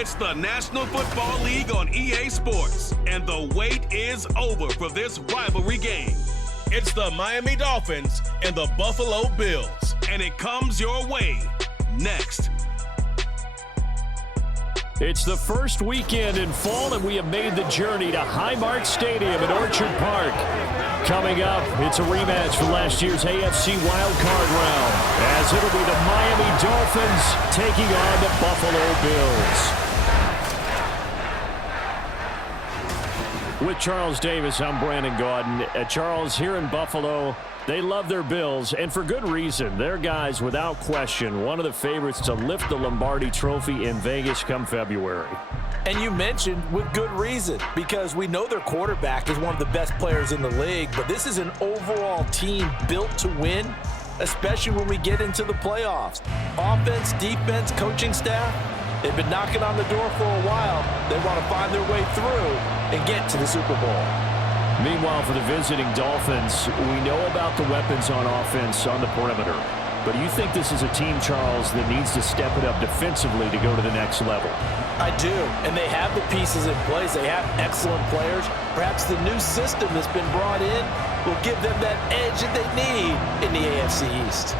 It's the National Football League on EA Sports, and the wait is over for this rivalry game. It's the Miami Dolphins and the Buffalo Bills, and it comes your way next. It's the first weekend in fall, and we have made the journey to Highmark Stadium at Orchard Park. Coming up, it's a rematch from last year's AFC wildcard round, as it'll be the Miami Dolphins taking on the Buffalo Bills. With Charles Davis, I'm Brandon Gaudin. Charles, here in Buffalo, they love their Bills, and for good reason. They're guys, without question, one of the favorites to lift the Lombardi Trophy in Vegas come February. And you mentioned with good reason, because we know their quarterback is one of the best players in the league, but this is an overall team built to win, especially when we get into the playoffs. Offense, defense, coaching staff, they've been knocking on the door for a while. They want to find their way through and get to the Super Bowl. Meanwhile, for the visiting Dolphins, we know about the weapons on offense on the perimeter. But do you think this is a team, Charles, that needs to step it up defensively to go to the next level? I do, and they have the pieces in place. They have excellent players. Perhaps the new system that's been brought in will give them that edge that they need in the AFC East.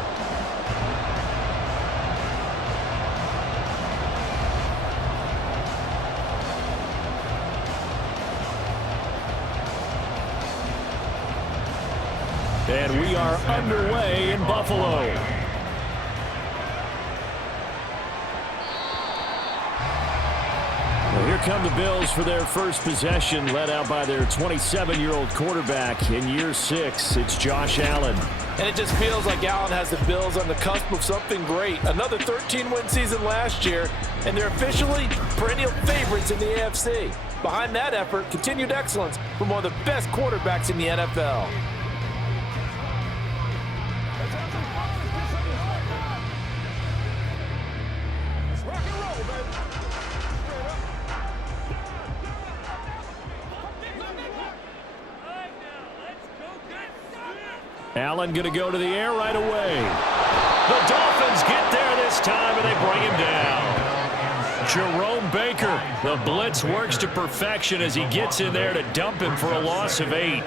And we are underway in Buffalo. Well, here come the Bills for their first possession, led out by their 27-year-old quarterback in year 6. It's Josh Allen. And it just feels like Allen has the Bills on the cusp of something great. Another 13-win season last year, and they're officially perennial favorites in the AFC. Behind that effort, continued excellence from one of the best quarterbacks in the NFL. Allen going to go to the air right away. The Dolphins get there this time, and they bring him down. Jerome Baker, the blitz works to perfection as he gets in there to dump him for a loss of 8.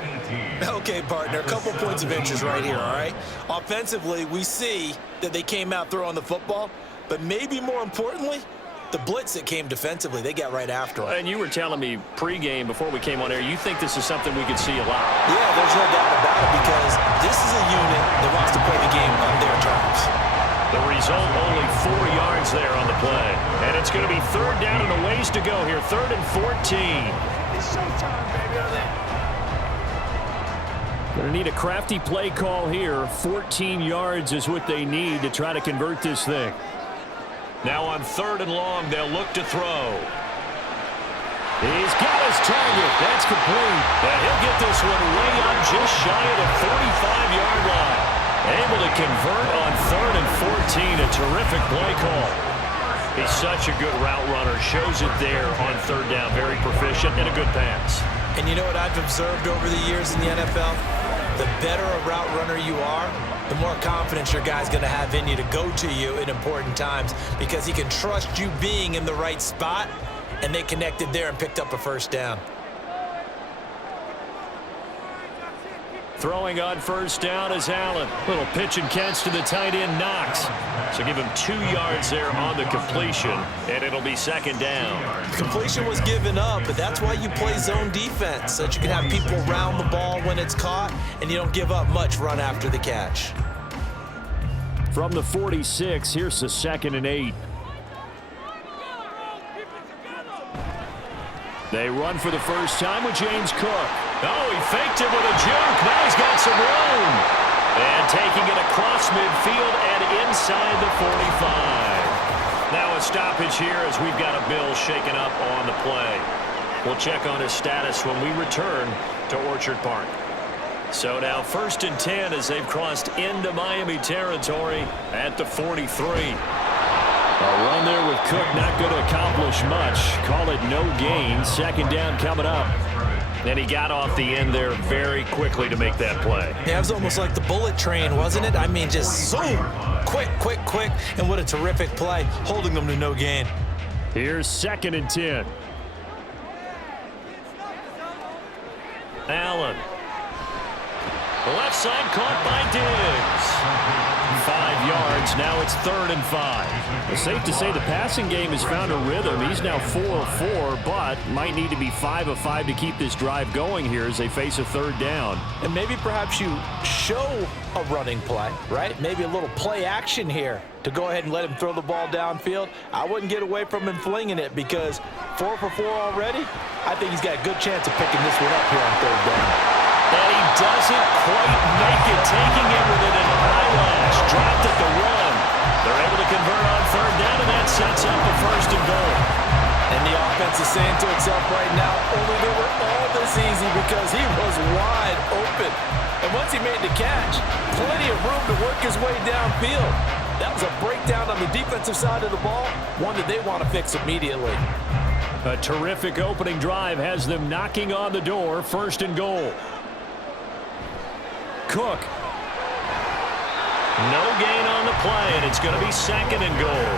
Okay, partner, a couple points of interest right here, all right? Offensively, we see that they came out throwing the football, but maybe more importantly, the blitz that came defensively, they got right after it. And you were telling me pregame before we came on air, you think this is something we could see a lot. Yeah, there's no doubt about it, because this is a unit that wants to play the game on their terms. The result, only 4 yards there on the play. And it's going to be 3rd down and a ways to go here, 3rd and 14. It's showtime, baby. Going to need a crafty play call here. 14 yards is what they need to try to convert this thing. Now on 3rd and long, they'll look to throw. He's got his target. That's complete. And he'll get this one way up just shy of the 45-yard line. Able to convert on 3rd and 14. A terrific play call. He's such a good route runner. Shows it there on 3rd down. Very proficient and a good pass. And you know what I've observed over the years in the NFL? The better a route runner you are, the more confidence your guy's going to have in you to go to you in important times, because he can trust you being in the right spot, and they connected there and picked up a 1st down. Throwing on 1st down is Allen. Little pitch and catch to the tight end, Knox. So give him 2 yards there on the completion, and it'll be 2nd down. The completion was given up, but that's why you play zone defense, so that you can have people round the ball when it's caught, and you don't give up much run after the catch. From the 46, here's the 2nd and 8. They run for the first time with James Cook. Oh, he faked it with a juke. Now he's got some room. And taking it across midfield and inside the 45. Now a stoppage here as we've got a Bill shaken up on the play. We'll check on his status when we return to Orchard Park. So now 1st and 10 as they've crossed into Miami territory at the 43. A run there with Cook, not going to accomplish much. Call it no gain. 2nd down coming up. And he got off the end there very quickly to make that play. Yeah, it was almost like the bullet train, wasn't it? I mean, just zoom. Quick, quick, quick. And what a terrific play, holding them to no gain. Here's 2nd and 10. Allen. The left side caught by Diggs. 5 yards. Now it's 3rd and 5. It's safe to say the passing game has found a rhythm. He's now 4 of 4, but might need to be 5 of 5 to keep this drive going here as they face a 3rd down. And maybe perhaps you show a running play, right? Maybe a little play action here to go ahead and let him throw the ball downfield. I wouldn't get away from him flinging it because 4 for 4 already. I think he's got a good chance of picking this one up here on 3rd down. And he doesn't quite make it, taking it within an eyelash. Dropped at the 1. They're able to convert on 3rd down, and that sets up the 1st and goal. And the offense is saying to itself right now, only they were all this easy because he was wide open. And once he made the catch, plenty of room to work his way downfield. That was a breakdown on the defensive side of the ball, one that they want to fix immediately. A terrific opening drive has them knocking on the door, 1st and goal. Cook. No gain on the play, and it's going to be 2nd and goal.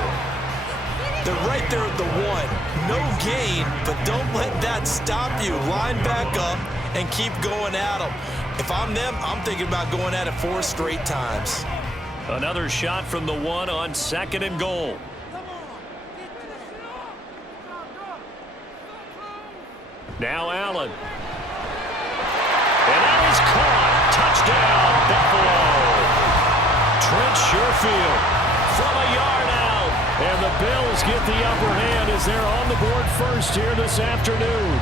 They're right there at the 1. No gain, but don't let that stop you. Line back up and keep going at them. If I'm them, I'm thinking about going at it 4 straight times. Another shot from the 1 on 2nd and goal. Now Allen. And that is caught. Touchdown, Buffalo. Trent Sherfield from a yard out. And the Bills get the upper hand as they're on the board first here this afternoon.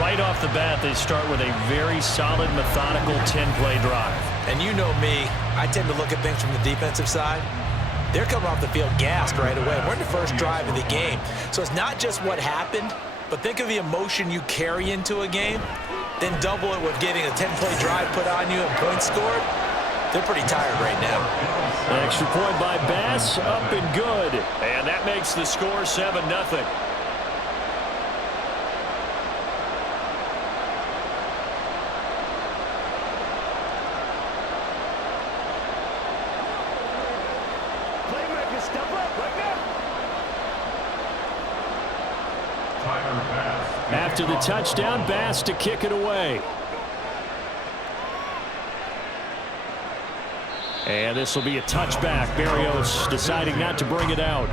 Right off the bat, they start with a very solid, methodical 10-play drive. And you know me, I tend to look at things from the defensive side. They're coming off the field gassed right away. We're in the first drive of the game. So it's not just what happened, but think of the emotion you carry into a game. Then double it with getting a 10-play drive put on you and points scored. They're pretty tired right now. An extra point by Bass, up and good. And that makes the score 7-0. Playmaker, step up right now. After the touchdown, Bass to kick it away. And this will be a touchback. Berrios deciding not to bring it out.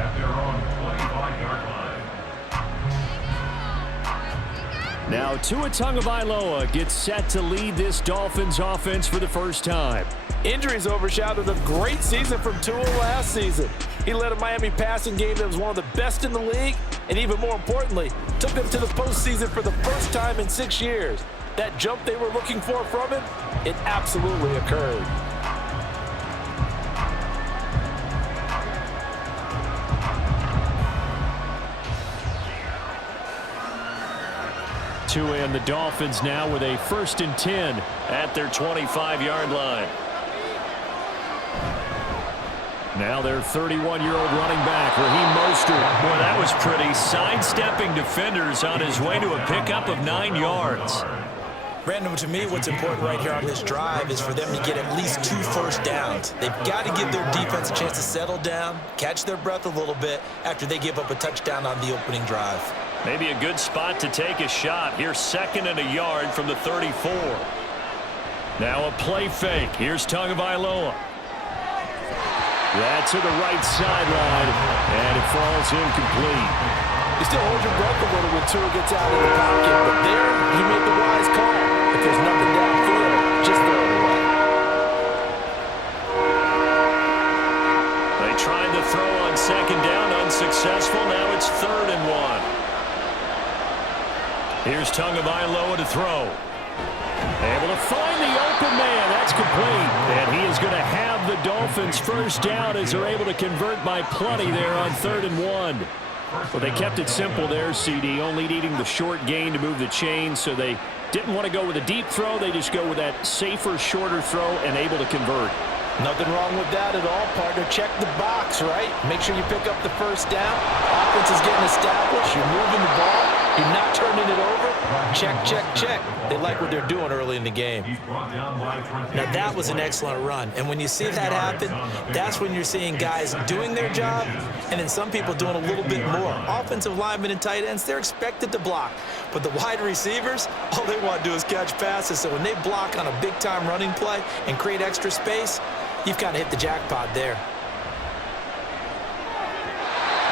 Now Tua Tagovailoa gets set to lead this Dolphins offense for the first time. Injuries overshadowed a great season from Tua last season. He led a Miami passing game that was one of the best in the league, and even more importantly, took them to the postseason for the first time in 6 years. That jump they were looking for from him, it absolutely occurred. Tua and the Dolphins now with a 1st and 10 at their 25-yard line. Now their 31-year-old running back, Raheem Mostert. Boy, that was pretty. Sidestepping defenders on his way to a pickup of 9 yards. Brandon, to me, what's important right here on this drive is for them to get at least 2 first downs. They've got to give their defense a chance to settle down, catch their breath a little bit after they give up a touchdown on the opening drive. Maybe a good spot to take a shot. Here's 2nd and a yard from the 34. Now a play fake. Here's Tagovailoa. That's to the right sideline, and it falls incomplete. You still hold your breath a little when Tua gets out of the pocket, but there he made the wise call. If there's nothing downfield, just throw it away. They tried to throw on 2nd down, unsuccessful. Now it's 3rd and 1. Here's Tagovailoa to throw. Able to find the open man. That's complete. And he is going to have the Dolphins first down as they're able to convert by plenty there on 3rd and 1. Well, they kept it simple there, CD, only needing the short gain to move the chain, so they didn't want to go with a deep throw. They just go with that safer, shorter throw and able to convert. Nothing wrong with that at all, partner. Check the box, right? Make sure you pick up the first down. Offense is getting established. You're moving the ball. You're not turning it over. Check, check, check. They like what they're doing early in the game. Now, that was an excellent run. And when you see that happen, that's when you're seeing guys doing their job and then some people doing a little bit more. Offensive linemen and tight ends, they're expected to block. But the wide receivers, all they want to do is catch passes. So when they block on a big-time running play and create extra space, you've kind of hit the jackpot there.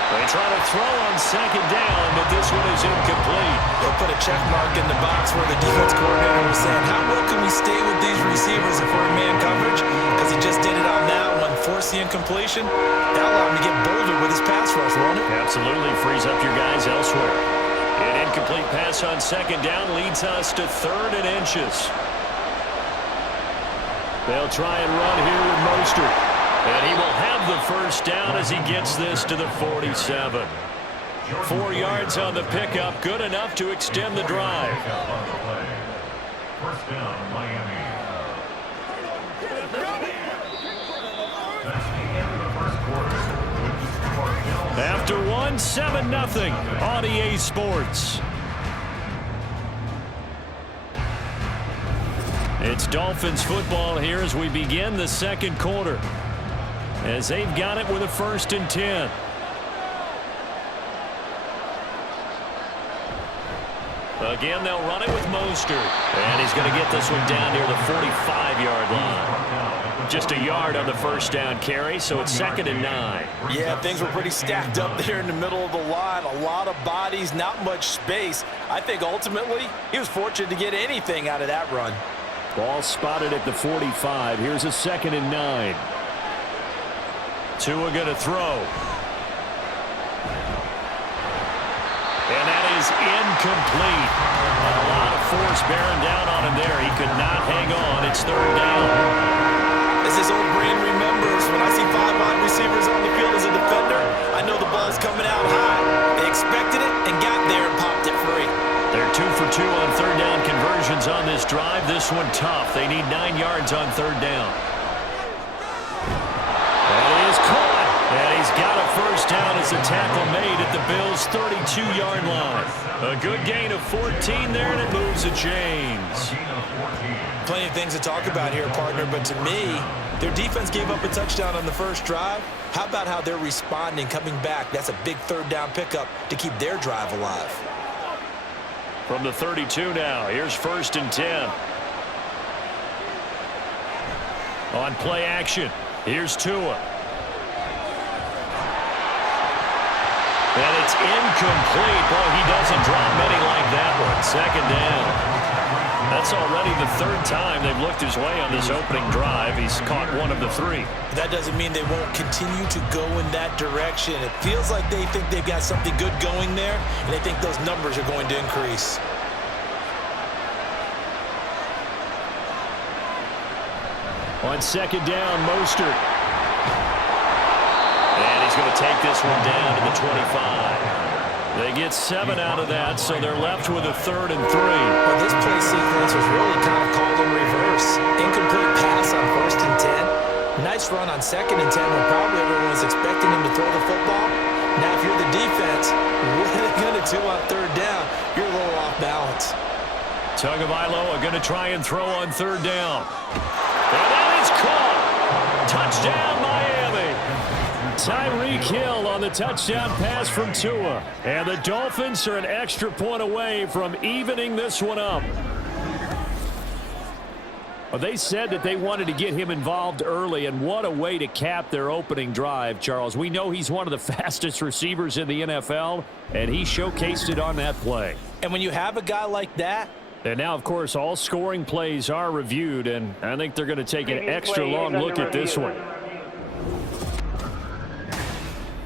They try to throw on second down, but this one is incomplete. They'll put a check mark in the box where the defense coordinator was saying, how well can we stay with these receivers if we're in man coverage? Because he just did it on that one, force the incompletion. That'll allow him to get bolder with his pass rush, won't it? Absolutely frees up your guys elsewhere. An incomplete pass on second down leads us to 3rd and inches. They'll try and run here with Mostert. And he will have the first down as he gets this to the 47. 4 yards on the pickup, good enough to extend the drive. First down, Miami. After one, 7-0 on EA Sports. It's Dolphins football here as we begin the second quarter, as they've got it with a 1st and 10. Again, they'll run it with Mostert. And he's going to get this one down near the 45-yard line. Just a yard on the first down carry, so it's 2nd and 9. Yeah, things were pretty stacked up there in the middle of the line. A lot of bodies, not much space. I think ultimately he was fortunate to get anything out of that run. Ball spotted at the 45. Here's a 2nd and 9. Tua going to throw. And that is incomplete. A lot of force bearing down on him there. He could not hang on. It's 3rd down. As his old brain remembers, when I see 5 wide receivers on the field as a defender, I know the ball's coming out high. They expected it and got there and popped it free. They're 2 for 2 on 3rd down conversions on this drive. This one tough. They need 9 yards on 3rd down. And he is caught. And he's got a first down as a tackle made at the Bills' 32-yard line. A good gain of 14 there, and it moves the chains. Plenty of things to talk about here, partner, but to me, their defense gave up a touchdown on the first drive. How about how they're responding, coming back? That's a big 3rd down pickup to keep their drive alive. From the 32 now, here's 1st and 10. On play action, here's Tua. And it's incomplete. Boy, he doesn't drop many like that one. 2nd down. That's already the 3rd time they've looked his way on this opening drive. He's caught 1 of the 3. That doesn't mean they won't continue to go in that direction. It feels like they think they've got something good going there, and they think those numbers are going to increase. On 2nd down, Mostert. And he's going to take this one down to the 25. They get 7 out of that, so they're left with a 3rd and 3. Well, this play sequence was really kind of called in reverse. Incomplete pass on 1st and 10. Nice run on 2nd and 10 when probably everyone was expecting him to throw the football. Now, if you're the defense, what are they going to do on 3rd down? You're a little off balance. Tagovailoa going to try and throw on 3rd down. And that is caught. Touchdown, Miami. Tyreek Hill on the touchdown pass from Tua. And the Dolphins are an extra point away from evening this one up. Well, they said that they wanted to get him involved early, and what a way to cap their opening drive, Charles. We know he's one of the fastest receivers in the NFL, and he showcased it on that play. And when you have a guy like that, and now, of course, all scoring plays are reviewed, and I think they're going to take an extra long look at this one.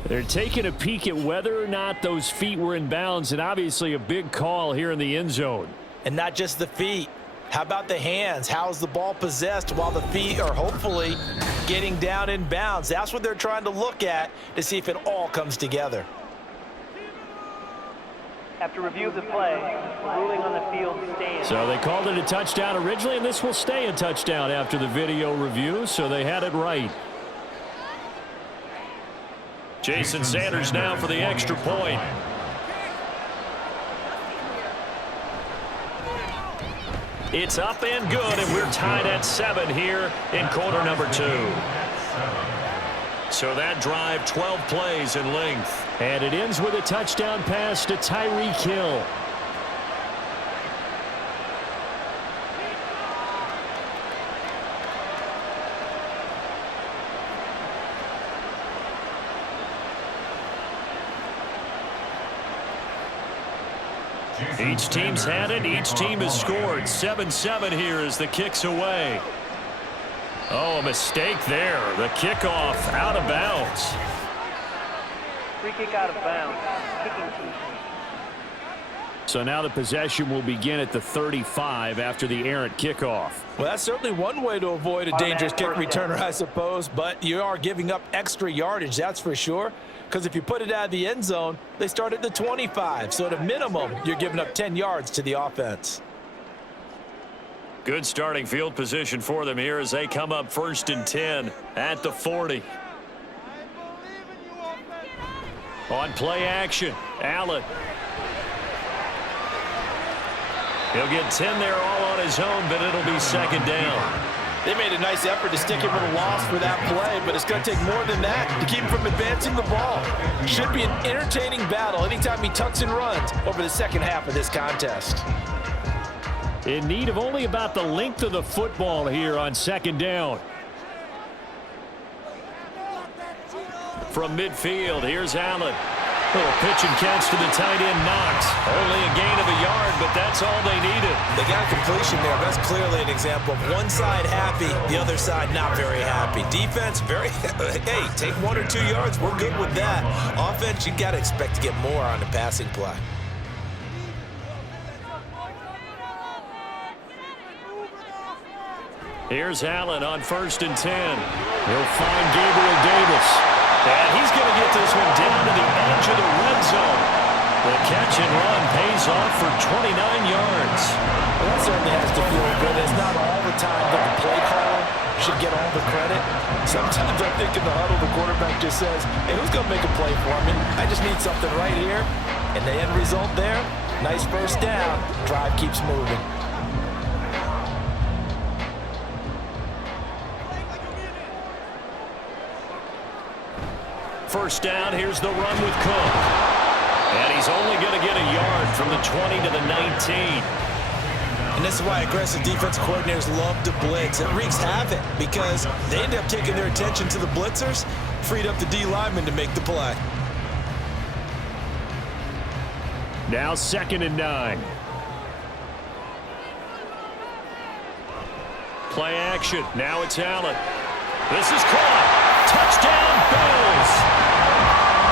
They're taking a peek at whether or not those feet were in bounds, and obviously a big call here in the end zone. And not just the feet. How about the hands? How's the ball possessed while the feet are hopefully getting down in bounds? That's what they're trying to look at to see if it all comes together. After review of the play, the ruling on the field stands. So they called it a touchdown originally, and this will stay a touchdown after the video review, so they had it right. Jason Sanders now for the extra point. It's up and good, and we're tied at 7 here in quarter number 2. So that drive, 12 plays in length. And it ends with a touchdown pass to Tyreek Hill. Each team's had it. Each team has scored. 7-7 here as the kick's away. Oh, a mistake there. The kickoff out of bounds. Free kick out of bounds. Kicking team. So now the possession will begin at the 35 after the errant kickoff. Well, that's certainly one way to avoid a dangerous kick returner, I suppose, but you are giving up extra yardage, that's for sure. Because if you put it out of the end zone, they start at the 25. So at a minimum, you're giving up 10 yards to the offense. Good starting field position for them here as they come up 1st and 10 at the 40. On play action, Allen. He'll get 10 there all on his own, but it'll be 2nd down. They made a nice effort to stick him with a loss for that play, but it's going to take more than that to keep him from advancing the ball. Should be an entertaining battle anytime he tucks and runs over the second half of this contest. In need of only about the length of the football here on 2nd down. From midfield, here's Allen. Little pitch and catch to the tight end, Knox. Only a gain of a yard, but that's all they needed. They got a completion there. That's clearly an example of one side happy, the other side not very happy. Defense, very, hey, take 1 or 2 yards. We're good with that. Offense, you got to expect to get more on the passing play. Here's Allen on 1st and 10. He'll find Gabriel Davis. And he's going to get this one down to the edge of the red zone. The catch and run pays off for 29 yards. Well, that certainly has to feel good. It's not all the time that the play caller should get all the credit. Sometimes I think in the huddle, the quarterback just says, hey, who's going to make a play for me? I just need something right here. And the end result there, nice 1st down. Drive keeps moving. First down, here's the run with Cook. And he's only going to get a yard from the 20 to the 19. And this is why aggressive defensive coordinators love to blitz. It wreaks havoc because they end up taking their attention to the blitzers, freed up the D lineman to make the play. Now 2nd and 9. Play action. Now it's Allen. This is caught. Touchdown, Bills.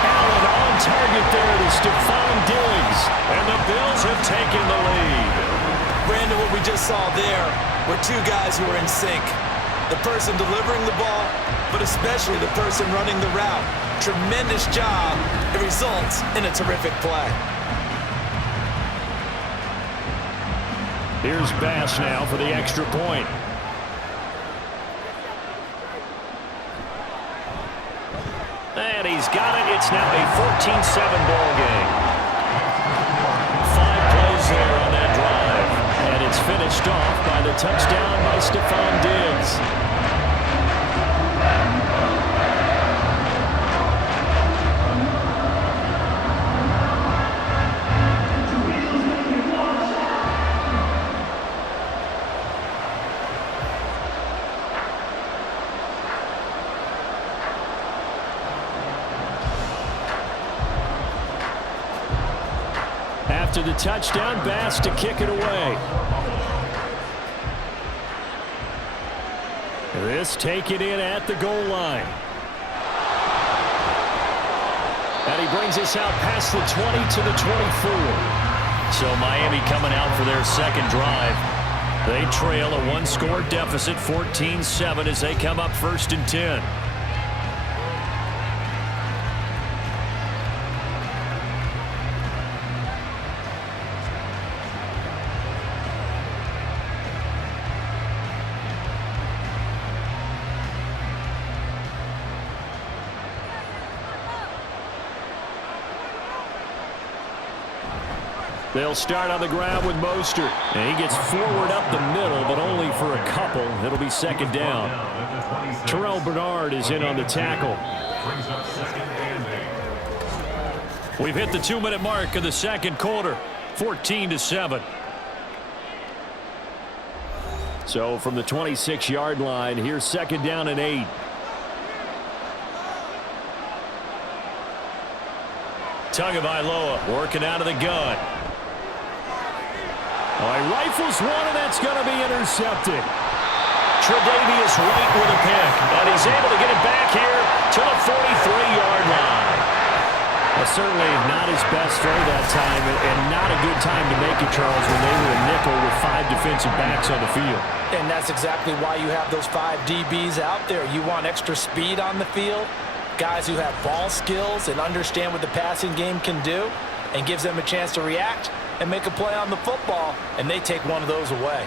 Allen on target there to Stephon Diggs. And the Bills have taken the lead. Brandon, what we just saw there were 2 guys who were in sync. The person delivering the ball, but especially the person running the route. Tremendous job. It results in a terrific play. Here's Bass now for the extra point. And he's got it. It's now a 14-7 ball game. 5 plays there on that drive. And it's finished off by the touchdown by Stephon Diggs. After the touchdown, Bass to kick it away. This taken in at the goal line. And he brings us out past the 20 to the 24. So Miami coming out for their 2nd drive. They trail a 1-score deficit, 14-7 as they come up 1st and 10. They'll start on the ground with Mostert. And he gets forward up the middle, but only for a couple. It'll be second down. Terrell Bernard is in on the tackle. We've hit the 2-minute mark of the second quarter. 14-7. So from the 26-yard line, here's second down and 8. Tagovailoa working out of the gun. Oh, he rifles one, and that's going to be intercepted. Tre'Davious White with a pick, and he's able to get it back here to the 43-yard line. Well, certainly not his best throw that time, and not a good time to make it, Charles, when they were a nickel with 5 defensive backs on the field. And that's exactly why you have those 5 DBs out there. You want extra speed on the field, guys who have ball skills and understand what the passing game can do, and gives them a chance to react and make a play on the football, and they take one of those away.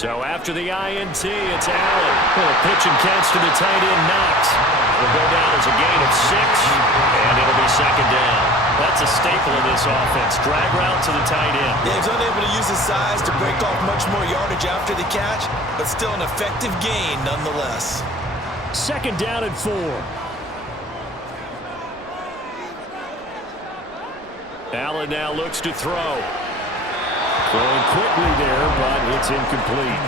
So after the INT, it's Allen. A pitch and catch to the tight end, Knox. Will go down as a gain of 6, and it'll be second down. That's a staple of this offense. Drag route to the tight end. Yeah, he's unable to use his size to break off much more yardage after the catch, but still an effective gain nonetheless. Second down and 4. Allen now looks to throw. Throwing quickly there, but it's incomplete.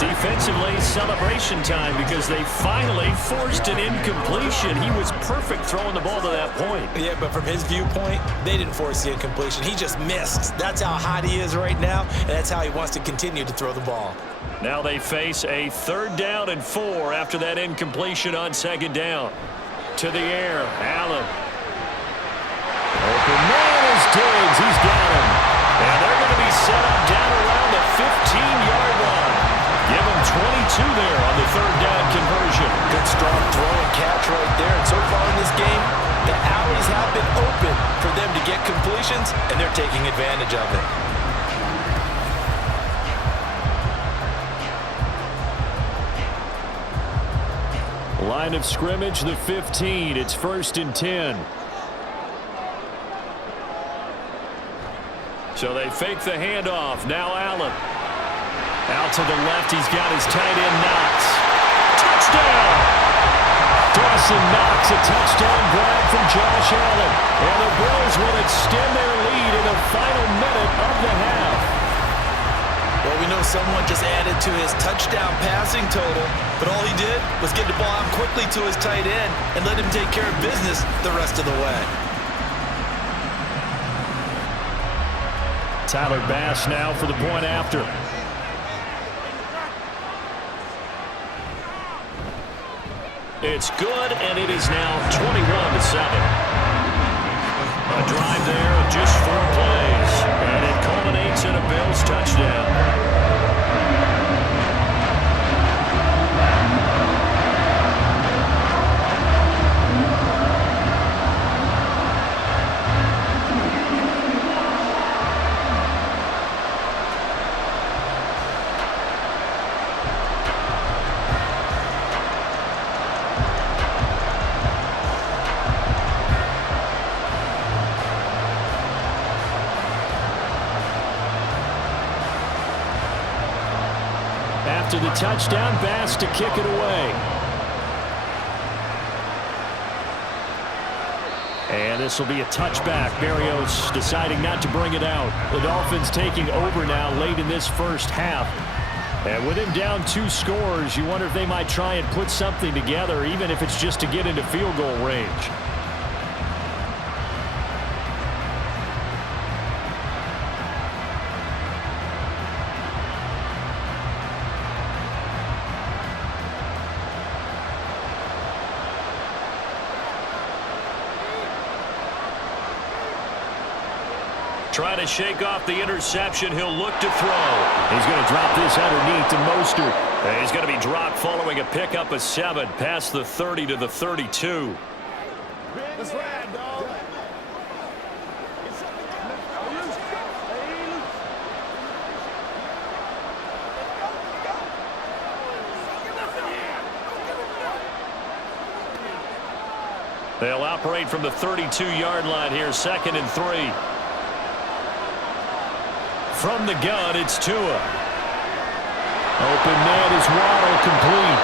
Defensively, celebration time because they finally forced an incompletion. He was perfect throwing the ball to that point. Yeah, but from his viewpoint, they didn't force the incompletion. He just missed. That's how hot he is right now, and that's how he wants to continue to throw the ball. Now they face a third down and 4 after that incompletion on second down. To the air, Allen. Open man is Diggs. He's got him. And they're going to be set up down around the 15-yard line. Give them 22 there on the third down conversion. Good strong throw and catch right there. And so far in this game, the alleys have been open for them to get completions, and they're taking advantage of it. Line of scrimmage, the 15. It's 1st and 10. So they fake the handoff. Now Allen. Out to the left, he's got his tight end, Knox. Touchdown! Dawson Knox, a touchdown grab from Josh Allen. And the Bills will extend their lead in the final minute of the half. Well, we know someone just added to his touchdown passing total, but all he did was get the ball out quickly to his tight end and let him take care of business the rest of the way. Tyler Bass now for the point after. It's good, and it is now 21-7. A drive there of just 4 plays, and it culminates in a Bills touchdown. After the touchdown, Bass to kick it away. And this will be a touchback. Berrios deciding not to bring it out. The Dolphins taking over now late in this first half. And with him down 2 scores, you wonder if they might try and put something together, even if it's just to get into field goal range. Trying to shake off the interception. He'll look to throw. He's going to drop this underneath to Mostert. And he's going to be dropped following a pickup of 7 past the 30 to the 32. That's right, dog. They'll operate from the 32-yard line here, 2nd and 3. From the gun, it's Tua. Open man is Waddle, complete.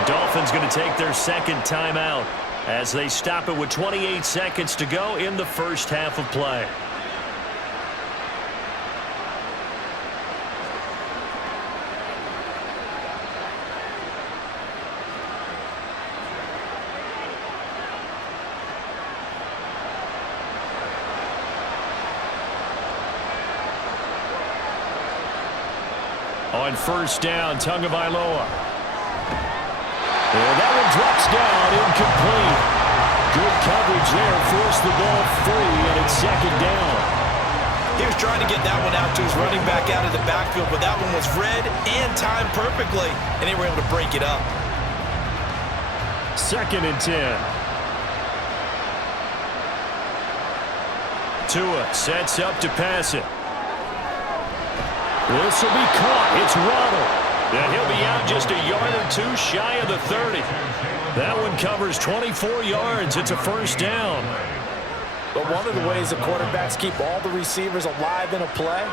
The Dolphins going to take their 2nd timeout as they stop it with 28 seconds to go in the first half of play. On first down, Tagovailoa. And that one drops down, incomplete. Good coverage there, forced the ball free, and it's 2nd down. He was trying to get that one out to his running back out of the backfield, but that one was read and timed perfectly, and they were able to break it up. 2nd and 10. Tua sets up to pass it. This will be caught. It's Waddle. And he'll be out just a yard or 2 shy of the 30. That one covers 24 yards. It's a first down. But one of the ways the quarterbacks keep all the receivers alive in a play,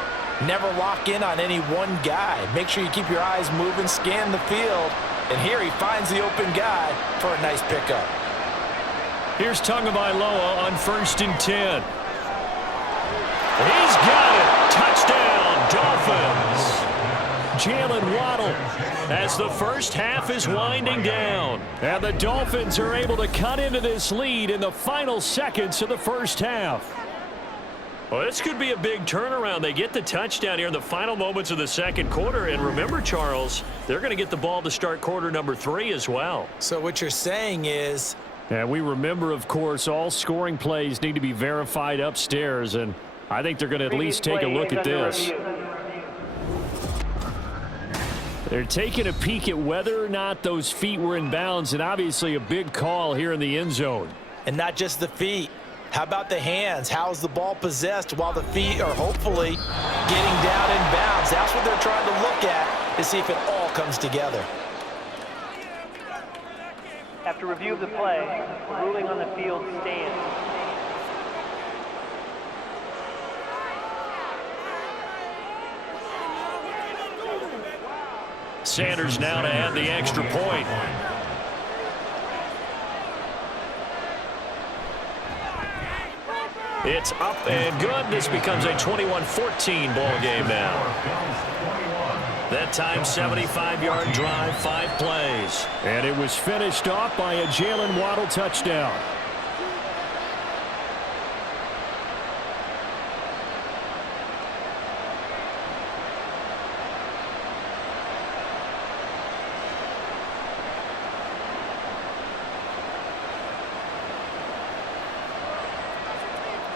never lock in on any one guy. Make sure you keep your eyes moving, scan the field, and here he finds the open guy for a nice pickup. Here's Tagovailoa on 1st and 10. He's got it. Touchdown, Dolphins. Jalen Waddle. As the first half is winding down. And the Dolphins are able to cut into this lead in the final seconds of the first half. Well, this could be a big turnaround. They get the touchdown here in the final moments of the 2nd quarter. And remember, Charles, they're going to get the ball to start quarter number 3 as well. So what you're saying is... And we remember, of course, all scoring plays need to be verified upstairs, and I think they're going to at least take a look at this. They're taking a peek at whether or not those feet were in bounds, and obviously a big call here in the end zone. And not just the feet. How about the hands? How's the ball possessed while the feet are hopefully getting down in bounds? That's what they're trying to look at to see if it all comes together. After review of the play, the ruling on the field stands. Sanders now to add the extra point. It's up and good. This becomes a 21-14 ball game now. That time, 75-yard drive, 5 plays. And it was finished off by a Jalen Waddle touchdown.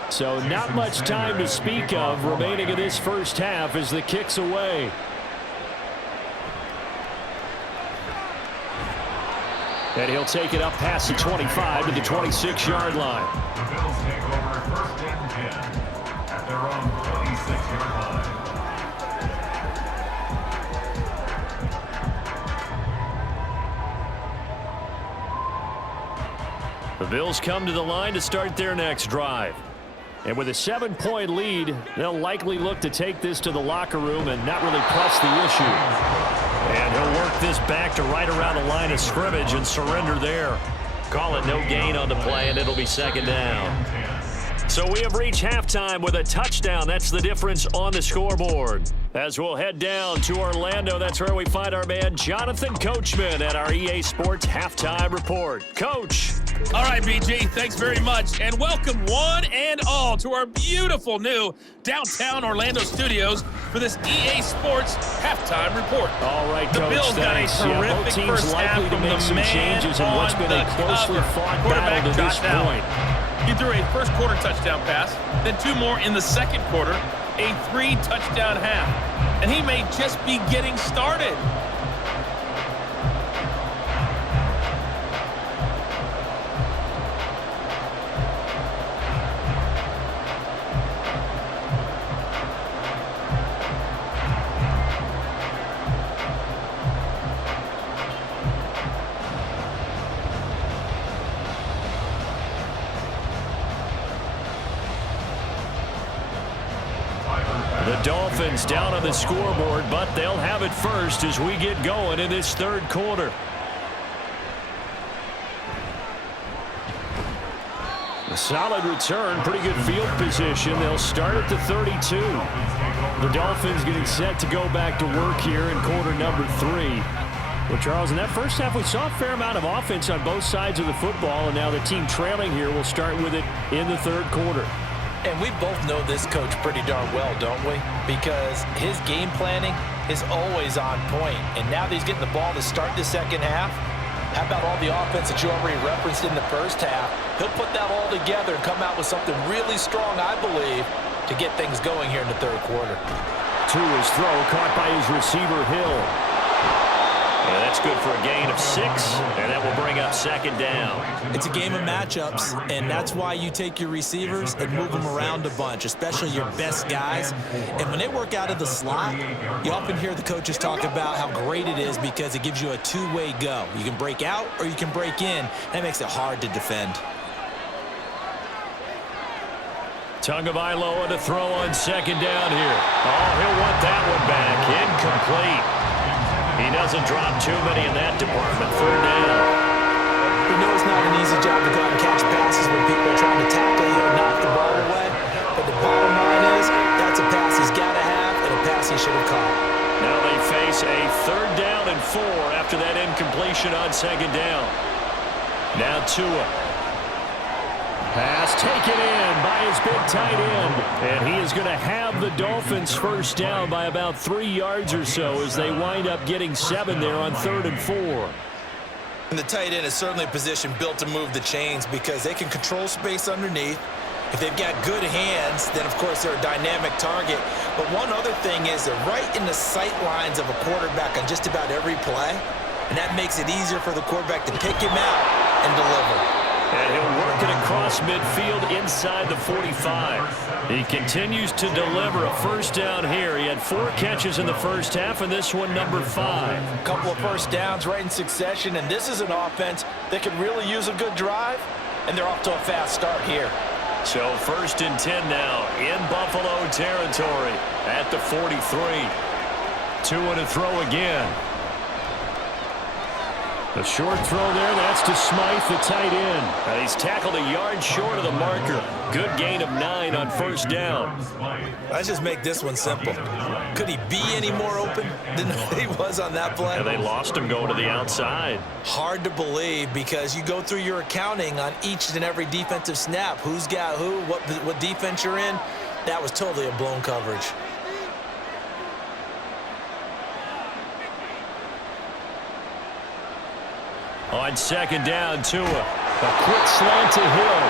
So not much time to speak of remaining in this first half as the kick's away. And he'll take it up past the 25 to the 26-yard line. The Bills take over 1st and 10 at their own 26-yard line. The Bills come to the line to start their next drive. And with a 7-point lead, they'll likely look to take this to the locker room and not really press the issue. And he'll work this back to right around the line of scrimmage and surrender there. Call it no gain on the play, and it'll be 2nd down. So we have reached halftime with a touchdown. That's the difference on the scoreboard. As we'll head down to Orlando, that's where we find our man Jonathan Coachman at our EA Sports Halftime Report. Coach. All right, BG, thanks very much. And welcome one and all to our beautiful new downtown Orlando studios for this EA Sports Halftime Report. All right, the Coach, Bills thanks. got a terrific both teams first half likely to from make the some man changes in what's been a closely fought Quarterback battle to this Josh Allen. point. He threw a first quarter touchdown pass, then 2 more in the second quarter, a 3-touchdown half. And he may just be getting started. The Dolphins down on the scoreboard, but they'll have it first as we get going in this third quarter. A solid return, pretty good field position. They'll start at the 32. The Dolphins getting set to go back to work here in quarter number 3. Well, Charles, in that first half, we saw a fair amount of offense on both sides of the football, and now the team trailing here will start with it in the third quarter. And we both know this coach pretty darn well, don't we? Because his game planning is always on point. And now that he's getting the ball to start the second half, how about all the offense that you already referenced in the first half? He'll put that all together and come out with something really strong, I believe, to get things going here in the third quarter. To his throw, caught by his receiver, Hill. And that's good for a gain of 6, and that will bring up second down. It's a game of matchups, and that's why you take your receivers and move them around a bunch, especially your best guys. And when they work out of the slot, you often hear the coaches talk about how great it is because it gives you a two-way go. You can break out or you can break in. That makes it hard to defend. Tagovailoa to throw on second down here. Oh, he'll want that one back. Incomplete. He doesn't drop too many in that department. Third down. We know it's not an easy job to go out and catch passes when people are trying to tackle you and knock the ball away. But the bottom line is that's a pass he's got to have and a pass he should have caught. Now they face a 3rd down and 4 after that incompletion on second down. Now Tua. Pass taken in by his big tight end. And he is going to have the Dolphins first down by about 3 yards or so as they wind up getting 7 there on 3rd and 4. And the tight end is certainly a position built to move the chains because they can control space underneath. If they've got good hands, then of course they're a dynamic target. But one other thing is they're right in the sight lines of a quarterback on just about every play. And that makes it easier for the quarterback to pick him out and deliver. And he'll work it across midfield inside the 45. He continues to deliver a first down here. He had 4 catches in the first half, and this one number 5. A couple of first downs right in succession, and this is an offense that could really use a good drive, and they're off to a fast start here. So 1st and 10 now in Buffalo territory at the 43. Tua to throw again. A short throw there, that's to Smythe, the tight end. He's tackled a yard short of the marker. Good gain of 9 on first down. Let's just make this one simple. Could he be any more open than he was on that play? And they lost him going to the outside. Hard to believe because you go through your accounting on each and every defensive snap. Who's got who, what defense you're in. That was totally a blown coverage. On second down, Tua. A quick slant to Hill.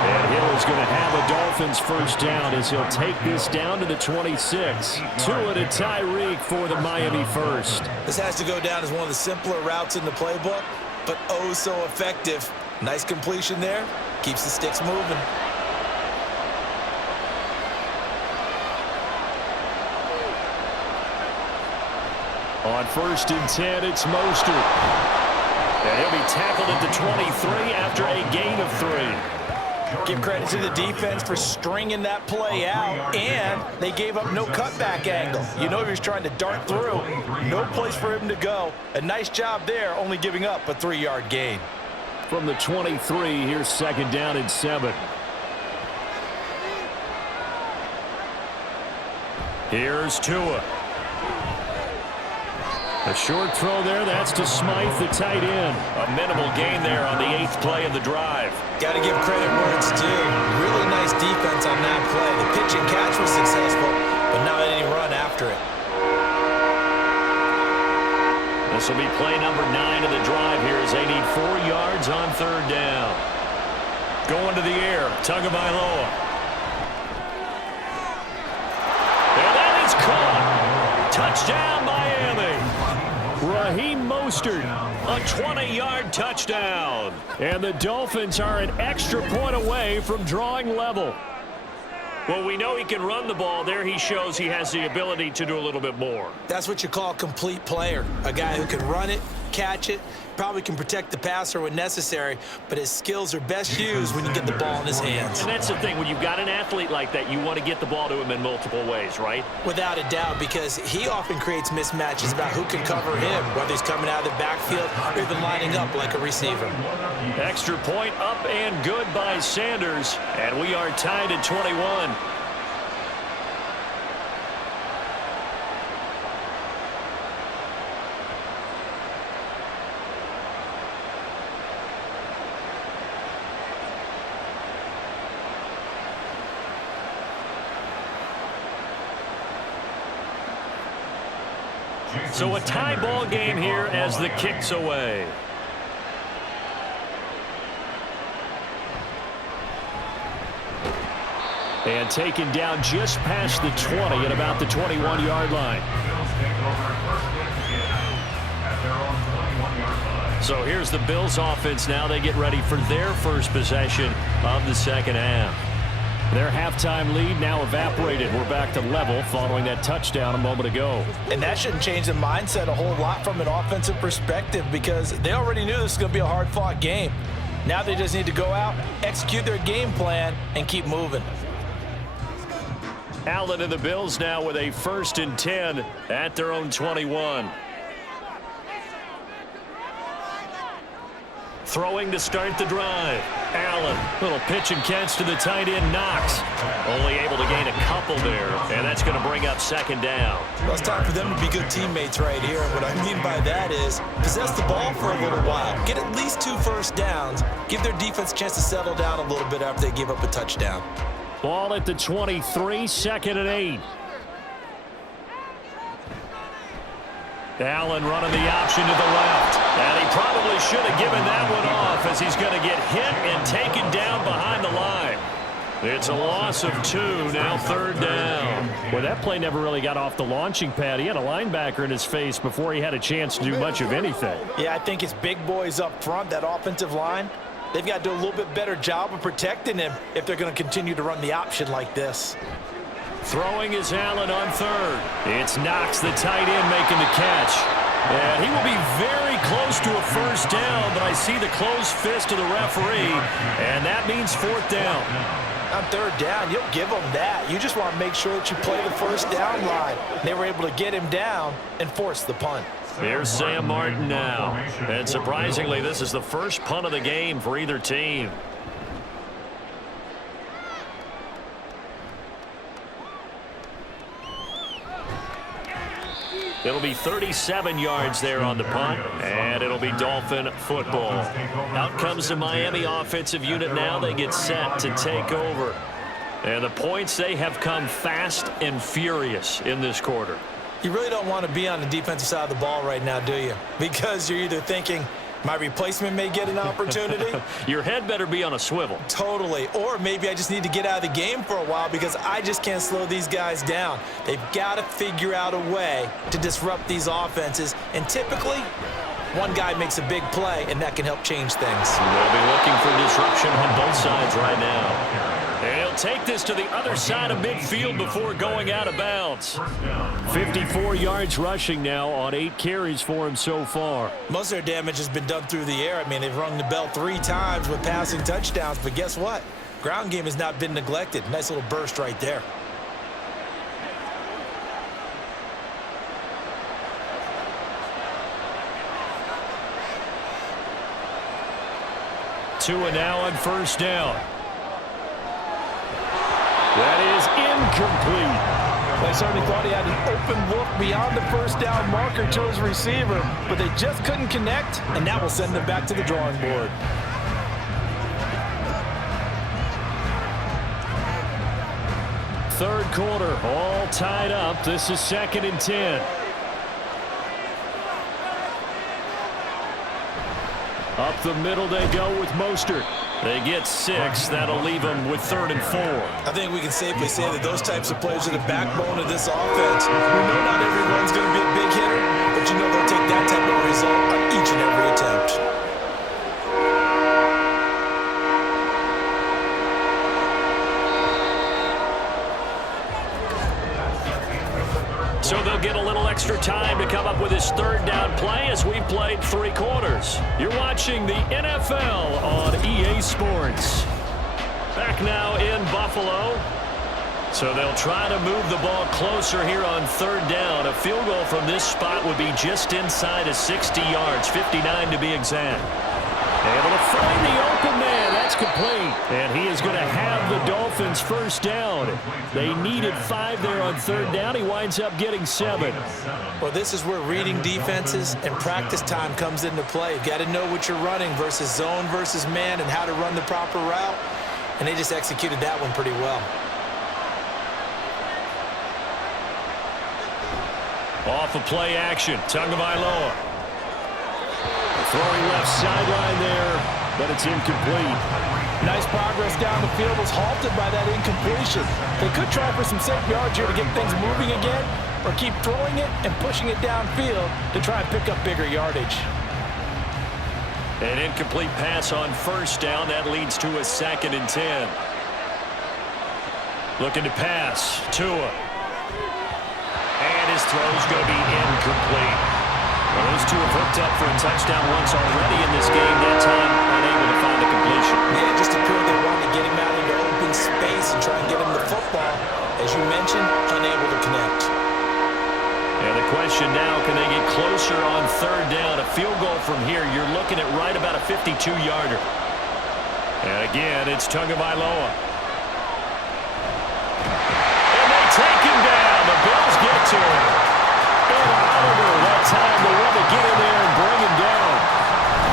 And Hill is going to have a Dolphins first down as he'll take this down to the 26. Tua to Tyreek for the Miami first. This has to go down as one of the simpler routes in the playbook, but oh so effective. Nice completion there. Keeps the sticks moving. On 1st and 10, it's Mostert. And he'll be tackled at the 23 after a gain of 3. Give credit to the defense for stringing that play out, and they gave up no cutback angle. You know he was trying to dart through. No place for him to go. A nice job there, only giving up a 3-yard gain. From the 23, here's 2nd down and 7. Here's Tua. A short throw there, that's to Smythe, the tight end. A minimal gain there on the 8th play of the drive. Got to give credit where it's due. Really nice defense on that play. The pitch and catch was successful, but not any run after it. This will be play number 9 of the drive here as they need 4 yards on 3rd down. going to the air. Tagovailoa. And that is caught. Touchdown, Miami. Raheem Mostert. A 20-yard touchdown. And the Dolphins are an extra point away from drawing level. Well, we know he can run the ball. There he shows he has the ability to do a little bit more. That's what you call a complete player. A guy who can run it, catch it, probably can protect the passer when necessary, but his skills are best used when you get the ball in his hands. And that's the thing. When you've got an athlete like that, you want to get the ball to him in multiple ways, right? Without a doubt, because he often creates mismatches about who can cover him, whether he's coming out of the backfield or even lining up like a receiver. Extra point up and good by Sanders, and we are tied at 21. So a tie ball game here as the kick's away. And taken down just past the 20 at about the 21-yard line. So here's the Bills offense now. They get ready for their first possession of the second half. Their halftime lead now evaporated. We're back to level following that touchdown a moment ago. And that shouldn't change the mindset a whole lot from an offensive perspective because they already knew this was going to be a hard-fought game. Now they just need to go out, execute their game plan, and keep moving. Allen and the Bills now with a 1st and 10 at their own 21. Throwing to start the drive. Allen, little pitch and catch to the tight end, Knox. Only able to gain a couple there, and that's going to bring up 2nd down. Well, it's time for them to be good teammates right here. And what I mean by that is possess the ball for a little while. Get at least 2 first downs. Give their defense a chance to settle down a little bit after they give up a touchdown. Ball at the 23, 2nd and 8. Allen running the option to the left. And he probably should have given that one off as he's going to get hit and taken down behind the line. It's a loss of 2, now 3rd down. Well, that play never really got off the launching pad. He had a linebacker in his face before he had a chance to do much of anything. Yeah, I think it's big boys up front, that offensive line. They've got to do a little bit better job of protecting him if they're going to continue to run the option like this. Throwing is Allen on 3rd. It's Knox, the tight end, making the catch. And he will be very close to a 1st down, but I see the closed fist of the referee, and that means 4th down. On 3rd down, you'll give them that. You just want to make sure that you play the 1st down line. They were able to get him down and force the punt. Here's Sam Martin now. And surprisingly, this is the first punt of the game for either team. It'll be 37 yards there on the punt, and it'll be Dolphin football. Out comes the Miami offensive unit now. They get set to take over. And the points, they have come fast and furious in this quarter. You really don't want to be on the defensive side of the ball right now, do you? Because you're either thinking, my replacement may get an opportunity. Your head better be on a swivel. Totally. Or maybe I just need to get out of the game for a while because I just can't slow these guys down. They've got to figure out a way to disrupt these offenses. And typically, one guy makes a big play, and that can help change things. They'll be looking for disruption on both sides right now. And he'll take this to the other side of midfield before going out of bounds. 54 yards rushing now on 8 carries for him so far. Most of their damage has been done through the air. I mean, they've rung the bell 3 times with passing touchdowns, but guess what? Ground game has not been neglected. Nice little burst right there. Tua now on 1st down. That is incomplete. They certainly thought he had an open look beyond the 1st down marker to his receiver, but they just couldn't connect, and that will send them back to the drawing board. Third quarter, all tied up. This is 2nd and 10. Up the middle they go with Mostert. They get 6. That'll leave them with 3rd and 4. I think we can safely say that those types of players are the backbone of this offense. We know not everyone's going to be a big hitter, but you know they'll take that type of result on each and every attempt. So they'll get a little extra time to come up with his 3rd down play as we've played 3 quarters. You're watching the NFL on EA Sports. Back now in Buffalo. So they'll try to move the ball closer here on 3rd down. A field goal from this spot would be just inside of 60 yards, 59 to be exact. Able to find the open man. That's complete. And he is going to have the Dolphins 1st down. They needed 5 there on 3rd down. He winds up getting 7. Well, this is where reading defenses and practice time comes into play. You've got to know what you're running versus zone versus man and how to run the proper route. And they just executed that one pretty well. Off of play action. Tagovailoa. Throwing left sideline there, but it's incomplete. Nice progress down the field was halted by that incompletion. They could try for some safe yards here to get things moving again, or keep throwing it and pushing it downfield to try and pick up bigger yardage. An incomplete pass on 1st down. That leads to a 2nd and 10. Looking to pass. Tua. And his throw's going to be incomplete. Well, those two have hooked up for a touchdown once already in this game. That time, unable to find the completion. Yeah, just appeared they wanted to get him out into open space and try and get him the football. As you mentioned, unable to connect. And the question now, can they get closer on 3rd down? A field goal from here, you're looking at right about a 52-yarder. And again, it's Tagovailoa. And they take him down. The Bills get to him. Oliver, that time they want to get in there and bring him down.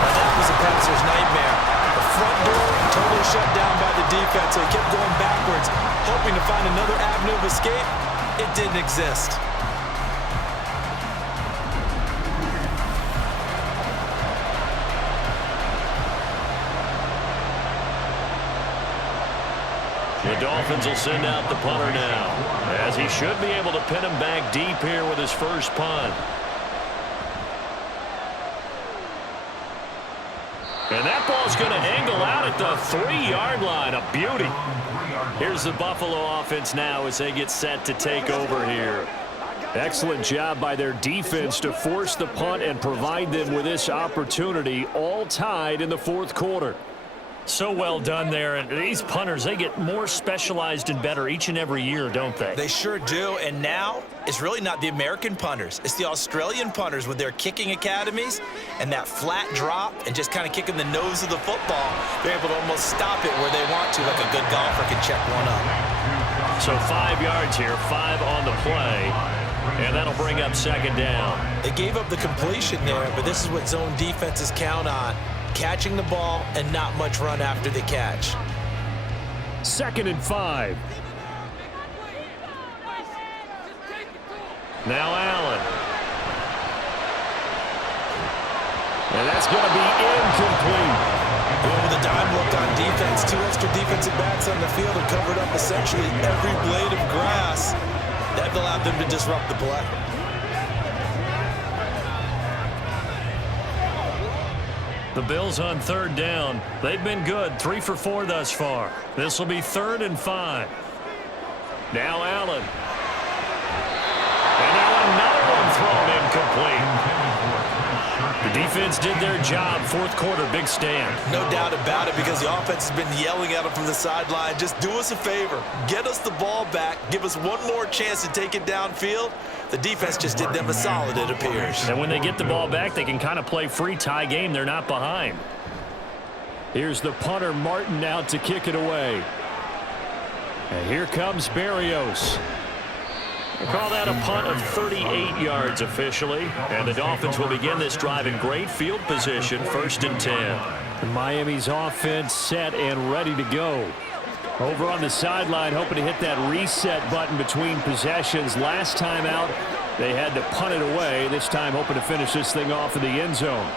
Now that was a passer's nightmare. The front door totally shut down by the defense. So he kept going backwards, hoping to find another avenue of escape. It didn't exist. The Dolphins will send out the punter now, as he should be able to pin him back deep here with his 1st punt. And that ball's going to angle out at the 3-yard line. A beauty. Here's the Buffalo offense now as they get set to take over here. Excellent job by their defense to force the punt and provide them with this opportunity, all tied in the 4th quarter. So well done there. And these punters, they get more specialized and better each and every year, don't they? They sure do. And now it's really not the American punters. It's the Australian punters with their kicking academies and that flat drop and just kind of kicking the nose of the football. They're able to almost stop it where they want to, like a good golfer can check one up. So 5 yards here, 5 on the play. And that'll bring up 2nd down. They gave up the completion there, but this is what zone defenses count on. Catching the ball and not much run after the catch. 2nd and 5. Now Allen. And that's going to be incomplete. With a dime look on defense, 2 extra defensive backs on the field have covered up essentially every blade of grass. That allowed them to disrupt the play. The Bills on 3rd down. They've been good, 3 for 4 thus far. This will be 3rd and 5. Now Allen. And now another one thrown incomplete. The defense did their job. 4th quarter, big stand. No doubt about it, because the offense has been yelling at them from the sideline. Just do us a favor. Get us the ball back. Give us one more chance to take it downfield. The defense just did them a solid, it appears. And when they get the ball back, they can kind of play free tie game. They're not behind. Here's the punter, Martin, out to kick it away. And here comes Berrios. We'll call that a punt of 38 yards officially. And the Dolphins will begin this drive in great field position, 1st and 10. Miami's offense set and ready to go. Over on the sideline, hoping to hit that reset button between possessions. Last time out, they had to punt it away. This time, hoping to finish this thing off in the end zone.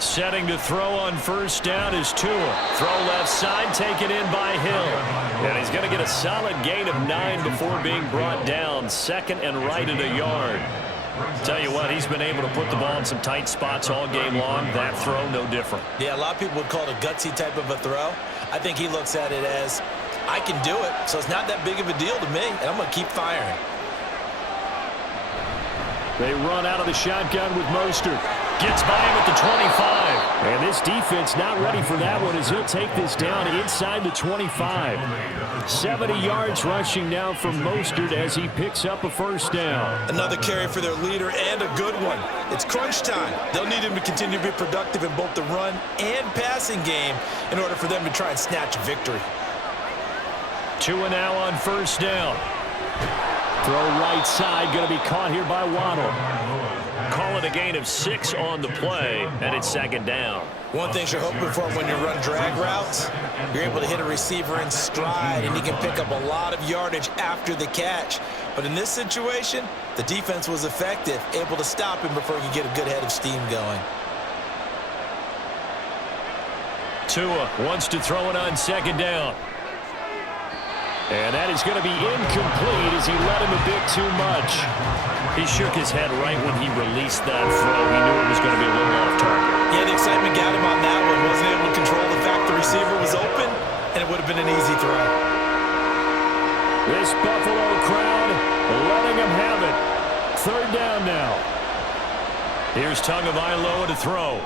Setting to throw on first down is Tua. Throw left side, taken in by Hill. And he's going to get a solid gain of 9 before being brought down. Second and right at a yard. Tell you what, he's been able to put the ball in some tight spots all game long. That throw, no different. Yeah, a lot of people would call it a gutsy type of a throw. I think he looks at it as, I can do it, so it's not that big of a deal to me, and I'm going to keep firing. They run out of the shotgun with Mostert. Gets by him at the 25. And this defense not ready for that one as he'll take this down inside the 25. 70 yards rushing now from Mostert as he picks up a first down. Another carry for their leader and a good one. It's crunch time. They'll need him to continue to be productive in both the run and passing game in order for them to try and snatch a victory. Tua now on first down. Throw right side, going to be caught here by Waddle. Call it a gain of 6 on the play, and it's second down. One thing you're hoping for when you run drag routes, you're able to hit a receiver in stride, and he can pick up a lot of yardage after the catch. But in this situation, the defense was effective, able to stop him before he could get a good head of steam going. Tua wants to throw it on second down. And that is going to be incomplete as he let him a bit too much. He shook his head right when he released that throw. He knew it was going to be a little off target. Yeah, the excitement got him on that one. Wasn't able to control the fact the receiver was open, and it would have been an easy throw. This Buffalo crowd letting him have it. Third down now. Here's Tagovailoa to throw.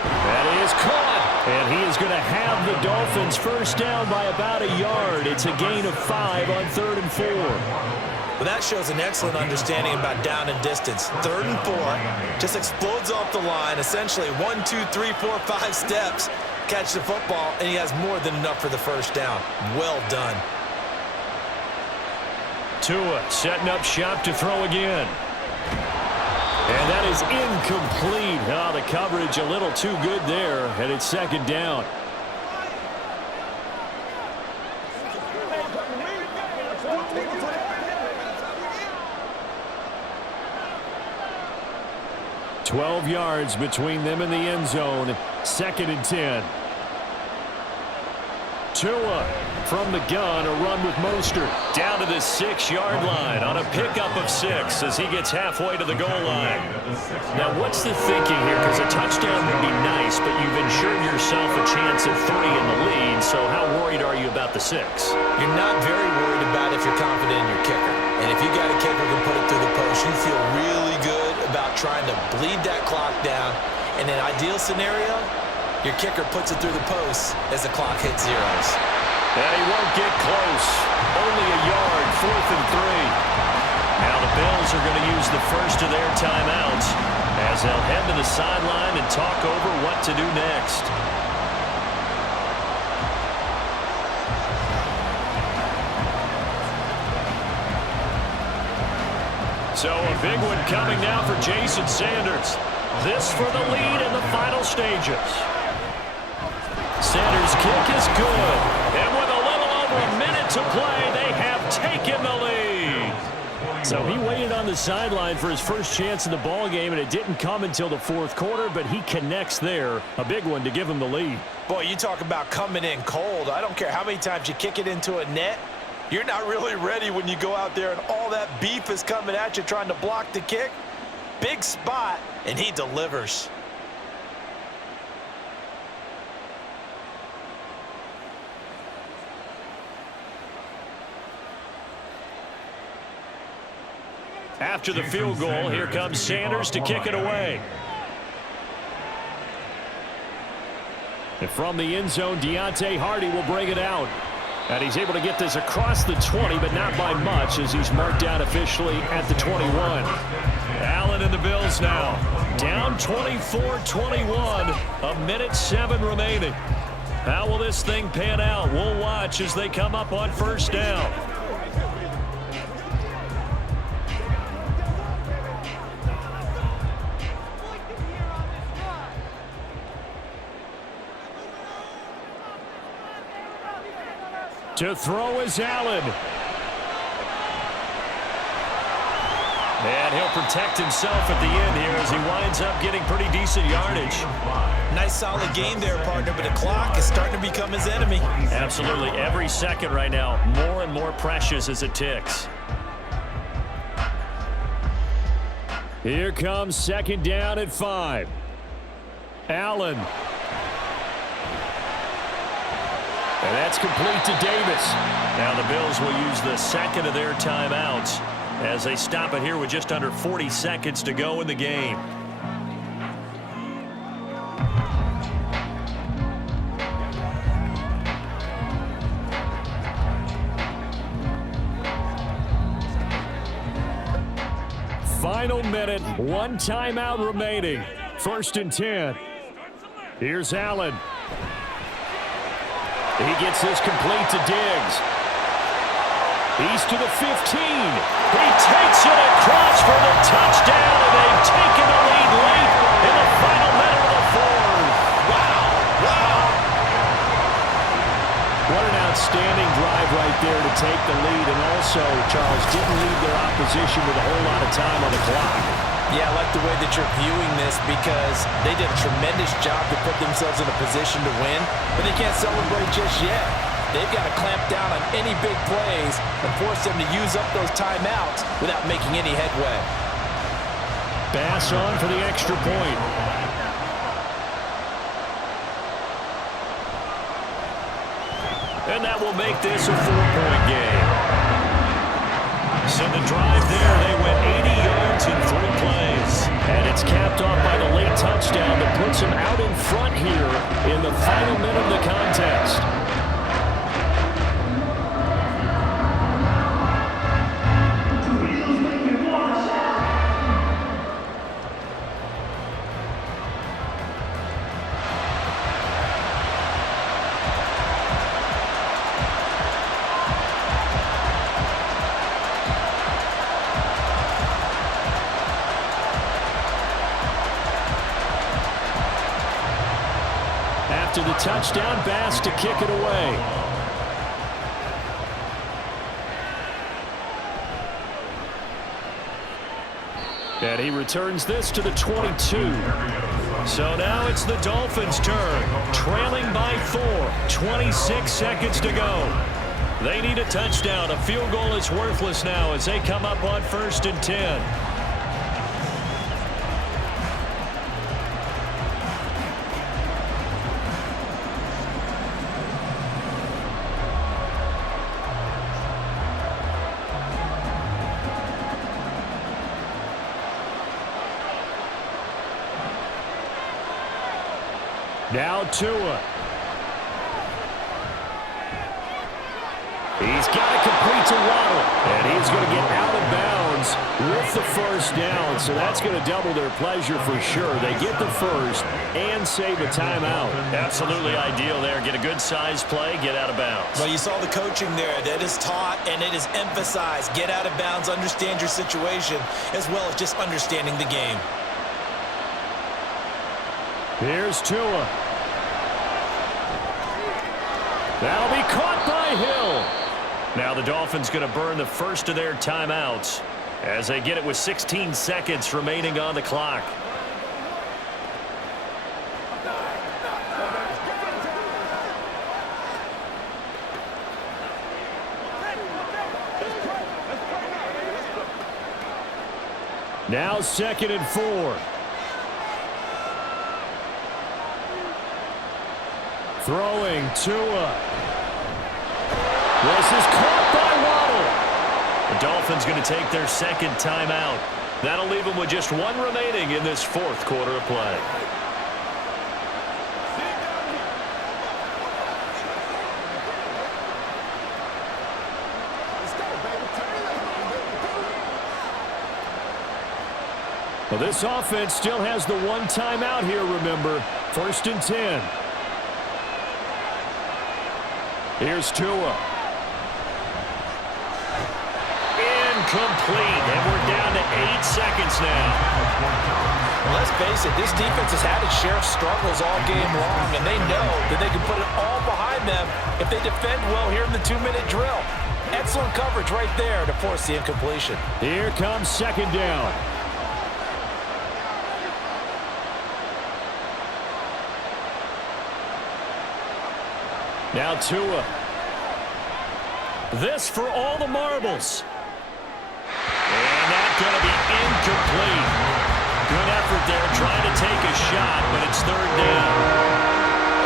That is caught. And he is going to have the Dolphins first down by about a yard. It's a gain of 5 on 3rd and 4. Well, that shows an excellent understanding about down and distance. 3rd and 4, just explodes off the line. Essentially 1, 2, 3, 4, 5 steps, catch the football, and he has more than enough for the first down. Well done. Tua setting up shop to throw again. And that is incomplete. Oh, the coverage a little too good there, and it's second down. "12 yards between them and the end zone. 2nd and 10. Tua from the gun, a run with Mostert. Down to the 6-yard line on a pickup of 6 as he gets halfway to the goal line. Now, what's the thinking here? Because a touchdown would be nice, but you've ensured yourself a chance of 3 in the lead, so how worried are you about the 6? You're not very worried about if you're confident in your kicker. And if you got a kicker who can put it through the post, you feel really good about trying to bleed that clock down. In an ideal scenario, your kicker puts it through the post as the clock hits zeros. And he won't get close. Only a yard, 4th and 3. Now the Bills are going to use the first of their timeouts as they'll head to the sideline and talk over what to do next. So a big one coming now for Jason Sanders. This for the lead in the final stages. Sanders' kick is good. And with a little over a minute to play, they have taken the lead. So he waited on the sideline for his first chance in the ball game, and it didn't come until the 4th quarter, but he connects there. A big one to give him the lead. Boy, you talk about coming in cold. I don't care how many times you kick it into a net. You're not really ready when you go out there and all that beef is coming at you trying to block the kick. Big spot, and he delivers. After the field goal, here comes Sanders to kick it away. And from the end zone, Deontay Hardy will bring it out. And he's able to get this across the 20, but not by much as he's marked down officially at the 21. Allen and the Bills now. Down 24-21, 1:07 remaining. How will this thing pan out? We'll watch as they come up on first down. To throw is Allen. And he'll protect himself at the end here as he winds up getting pretty decent yardage. Nice solid game there, partner, but the clock is starting to become his enemy. Absolutely. Every second right now, more and more precious as it ticks. Here comes second down at 5. Allen. And that's complete to Davis. Now the Bills will use the second of their timeouts as they stop it here with just under 40 seconds to go in the game. Final minute, one timeout remaining. 1st and 10. Here's Allen. He gets this complete to Diggs. He's to the 15. He takes it across for the touchdown, and they've taken the lead late in the final minute of the fourth. Wow. What an outstanding drive right there to take the lead, and also, Charles, didn't leave their opposition with a whole lot of time on the clock. Yeah, I like the way that you're viewing this because they did a tremendous job to put themselves in a position to win, but they can't celebrate just yet. They've got to clamp down on any big plays and force them to use up those timeouts without making any headway. Bass on for the extra point. And that will make this a 4-point game. So the drive there, they went 80 yards in 3 plays. And it's capped off by the late touchdown that puts them out in front here in the final minute of the contest. After the touchdown, Bass to kick it away. And he returns this to the 22. So now it's the Dolphins' turn, trailing by 4, 26 seconds to go. They need a touchdown. A field goal is worthless now as they come up on 1st and 10. Now Tua. He's got it complete to Waddle. And he's going to get out of bounds with the first down. So that's going to double their pleasure for sure. They get the first and save a timeout. Absolutely ideal there. Get a good size play, get out of bounds. Well, you saw the coaching there. That is taught and it is emphasized. Get out of bounds, understand your situation, as well as just understanding the game. Here's Tua. That'll be caught by Hill. Now the Dolphins going to burn the first of their timeouts as they get it with 16 seconds remaining on the clock. Now 2nd and 4. Throwing Tua. This is caught by Waddle. The Dolphins going to take their second timeout. That'll leave them with just 1 remaining in this 4th quarter of play. Well, this offense still has the 1 timeout here, remember. 1st and 10. Here's Tua. Incomplete, and we're down to 8 seconds now. Well, let's face it, this defense has had its share of struggles all game long, and they know that they can put it all behind them if they defend well here in the 2-minute drill. Excellent coverage right there to force the incompletion. Here comes second down. Now Tua. This for all the marbles. And that's going to be incomplete. Good effort there trying to take a shot, but it's third down.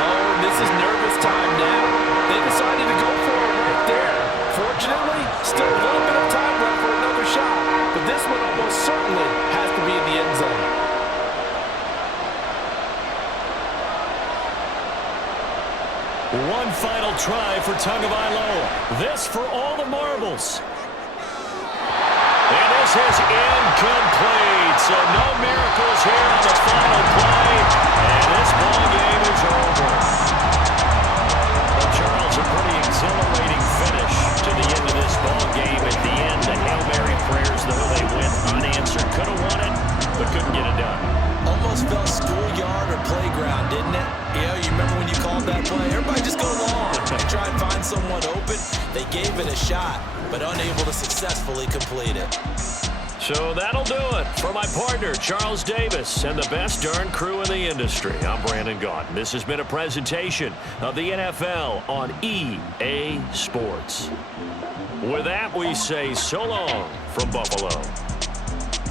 Oh, this is nervous time now. They decided to go for it right there. Fortunately, still a little bit of time left for another shot, but this one almost certainly has to be in the end zone. One final try for Tagovailoa. This for all the marbles. And this is incomplete. So no miracles here on the final play. And this ball game is over. Well, Charles, a pretty exhilarating finish to the end of this ball game. At the end, the Hail Mary prayers, though, they went unanswered. Could have won it, but couldn't get it done. Almost felt schoolyard or playground, didn't it? Yeah, you remember when you called that play? Everybody just go long and try and find someone open. They gave it a shot, but unable to successfully complete it. So that'll do it for my partner, Charles Davis, and the best darn crew in the industry. I'm Brandon Gaudin. This has been a presentation of the NFL on EA Sports. With that, we say so long from Buffalo.